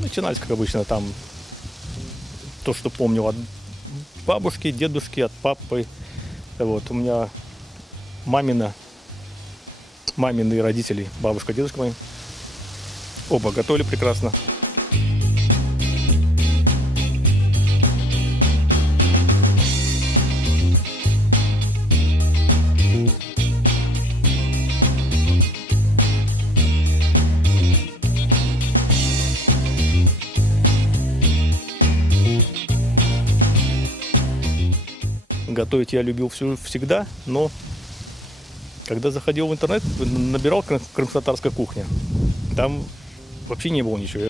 Начинались, как обычно, там то, что помню от бабушки, дедушки, от папы. Вот, у меня мамины родители, бабушка, дедушка мои, оба готовили прекрасно. Готовить я любил всегда, но когда заходил в интернет, набирал крымско-татарская кухня, там вообще не было ничего.